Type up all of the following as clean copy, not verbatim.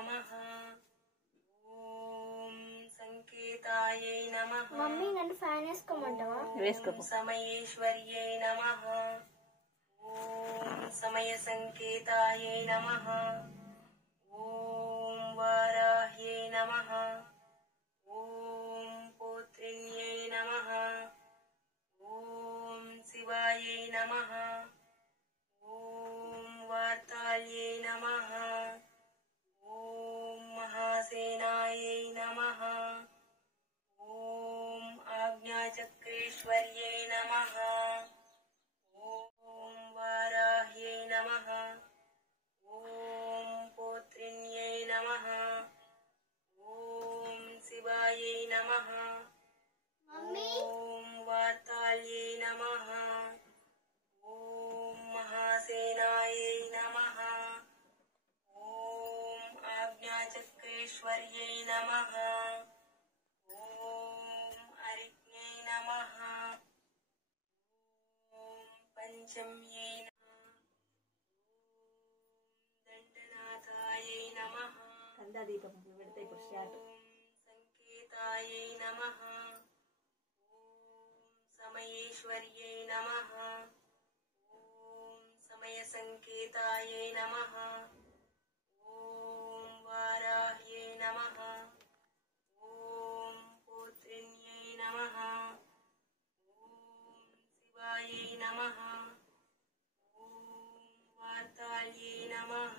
నమః. ఓం సంకేతాయై నమః. మమ్మీ నన్ను ఫ్యాన్ వేసుకోమంటావా? వేసుకో. సమయేశ్వర్యై నమః. ఓం సమయ సంకేతాయై నమః. ఓం వారాహ్యై నమః. ఓం పోత్రిణ్యై నమః. ఓం శివాయై నమః. ఓం వార్తాళ్యై నమః. ఓం మహాసేనాయై నమః. ఓం ఆజ్ఞాచక్రేశ్వర్యై నమః. ఓం వారాహ్యై నమః. ఓం పోత్రిణ్యై నమః. ఓం శివాయై నమః. ఓం వార్తాళ్యై నమః. ఓం మహాసేనాయై నమః. ఓం ఆజ్ఞాచక్రేశ్వర్యై నమః. ఓం అరిజ్ఞై నమః. ఓం పంచమ్యై నమః. ఓం దండనాథాయై నమః. కందాదీపం పెడితే ఇప్పుడు స్టార్ట్. సంకేతాయై నమః. ఓం సమయేశ్వర్యై నమః. ఓం సమయ సంకేతాయై నమః. ఓం వారాహ్యై నమః. ఓం పోత్రిణ్యై నమః. ఓం శివాయై నమః. ఓం వార్తాళ్యై నమః.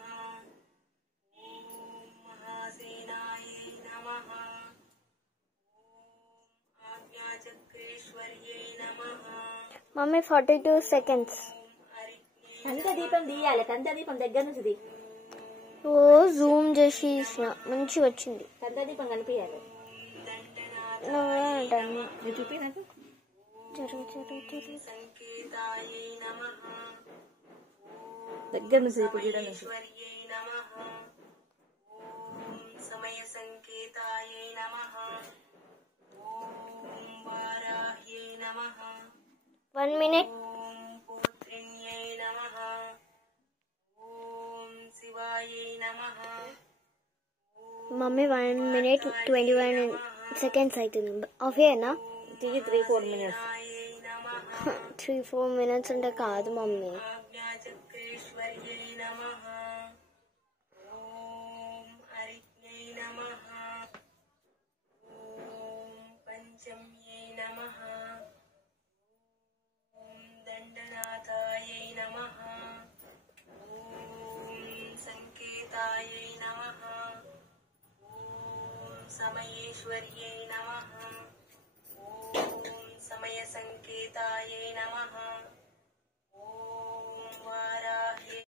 ఓం మహాసేనాయై నమః. ఓం ఆజ్ఞాచక్రేశ్వర్యై నమః. Mummy 42 seconds. కందదీపం తీయాలి. కందదీపం దగ్గర నుంచి తీ. ఓ జూమ్ చేసి మంచిగా వచ్చింది. కందదీపం కనిపించాలి. నువ్వే అంటాను. నువ్వు చూపి నాకు. సంకేతాయై నమః. దగ్గర నుంచి ఇప్పుడు గీడ నుంచి. ఈశ్వర్యై నమః. ఓం సమయ సంకేతాయై నమః. ఓం వారాహ్యై నమః. 1 minute. ఓం పోత్రిణ్యై నమః. ఓం శివాయై నమః. మమ్మీ 1 minute 21 seconds అవుతుంది. ఆఫ్ అయ్యానా? తీగి 3-4 minutes. ఆయై నమః. 3-4 minutes అంటే కాదు మమ్మీ. ఆజ్ఞాచక్రేశ్వర్యై నమః. ఓం అరిజ్ఞై నమః. ఓం పంచమ్యై నమః. ఓం దండనాథాయై నమః. ఓం సంకేతాయై నమః. ఓం సమయేశ్వర్యై నమః. ఓం సమయ సంకేతాయై నమః. ఓం వారాహ్యై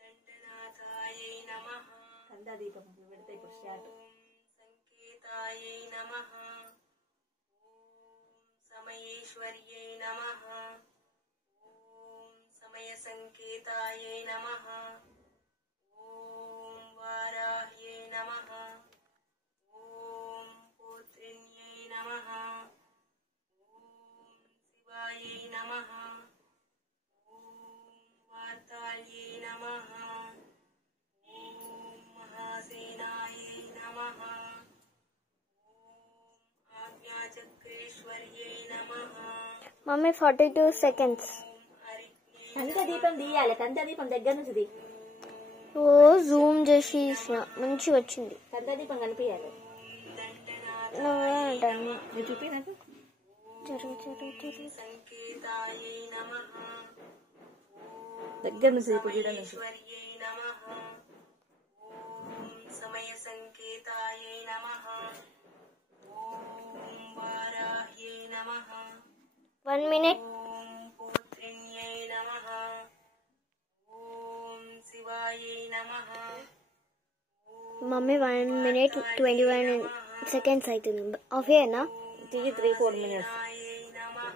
దండనాథాయై నమః. కందదీపం పెడితే ఇప్పుడు స్టార్ట్. ఓం సంకేతాయై నమః. ఓం సమయేశ్వర్యై నమః. ఓం సమయ సంకేతాయై నమః. ఓం వారాహ్యై నమః. ఓం పోత్రిణ్యై నమః. ఓం శివాయై నమః. ఓం వార్తాళ్యై నమః. ఓం మహాసేనాయై నమః. ఓం ఆజ్ఞాచక్రేశ్వర్యై నమః. Mummy 42 seconds. కందదీపం తీయాలి. కందదీపం దగ్గర నుంచి తీ. ఓ జూమ్ చేసి మంచిగా వచ్చింది. కందదీపం కనిపించాలి. నువ్వే అంటాను. నువ్వు చూపి నాకు. సంకేతాయై నమః. దగ్గర నుంచి ఇప్పుడు గీడ నుంచి. ఈశ్వర్యై నమః. ఓం సమయ సంకేతాయై నమః. ఓం వారాహ్యై నమః. 1 minute. ఓం పోత్రిణ్యై నమః. ఓం శివాయై నమః. మమ్మీ 1 minute 21 seconds అవుతుంది. ఆఫ్ అయ్యానా? తీగి 3-4 minutes. ఆయై నమః.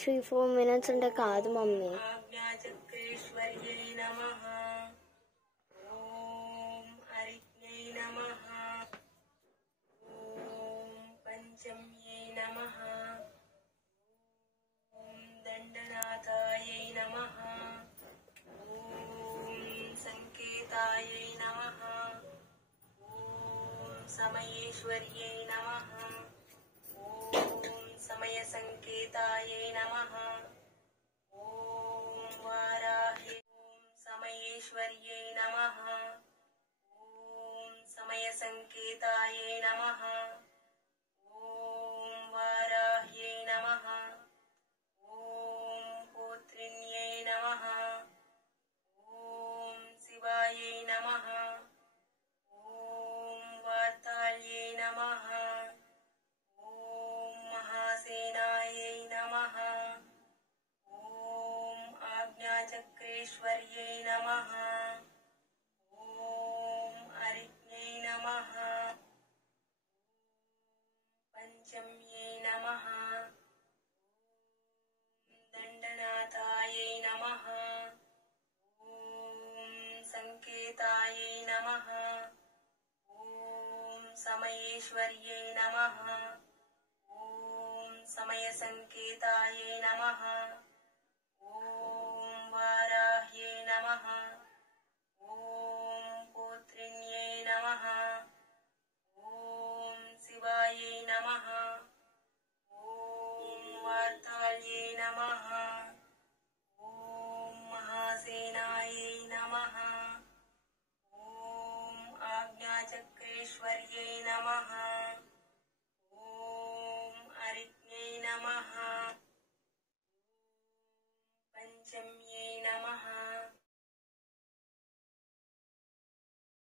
3-4 minutes అంటే కాదు మమ్మీ. ఆజ్ఞాచక్రేశ్వర్యై నమః. ఓం అరిజ్ఞై నమః. ఓం పంచమ్యై నమః. ఓం దండనాథాయై నమః. ఓం సంకేత संकेतायै नमः। ॐ समयेश्वर्यै नमः। ॐ समयसंकेतायै नमः। ॐ वाराह्यै समयेश्वर्यै नमः। ॐ समयसंकेतायै नमः। ॐ वाराह्यै नमः। ॐ पुत्रिण्यै नमः। ॐ शिवायै नमः। ॐ वार्ताल्यै नमः। ॐ महासेनायै नमः। ॐ आज्ञाचक्रेश्वर्यै नमः। ॐ अरिज्ञै नमः। पञ्चम्यै नमः। दण्डनाथायै नमः। ॐ संकेतायै नमः। ॐ समयेश्वर्यै नमः। ॐ समयसंकेतायै नमः। ॐ वाराह्यै नमः। ॐ पुत्रिण्यै नमः। ॐ शिवायै नमः। ॐ वार्ताल्यै नमः।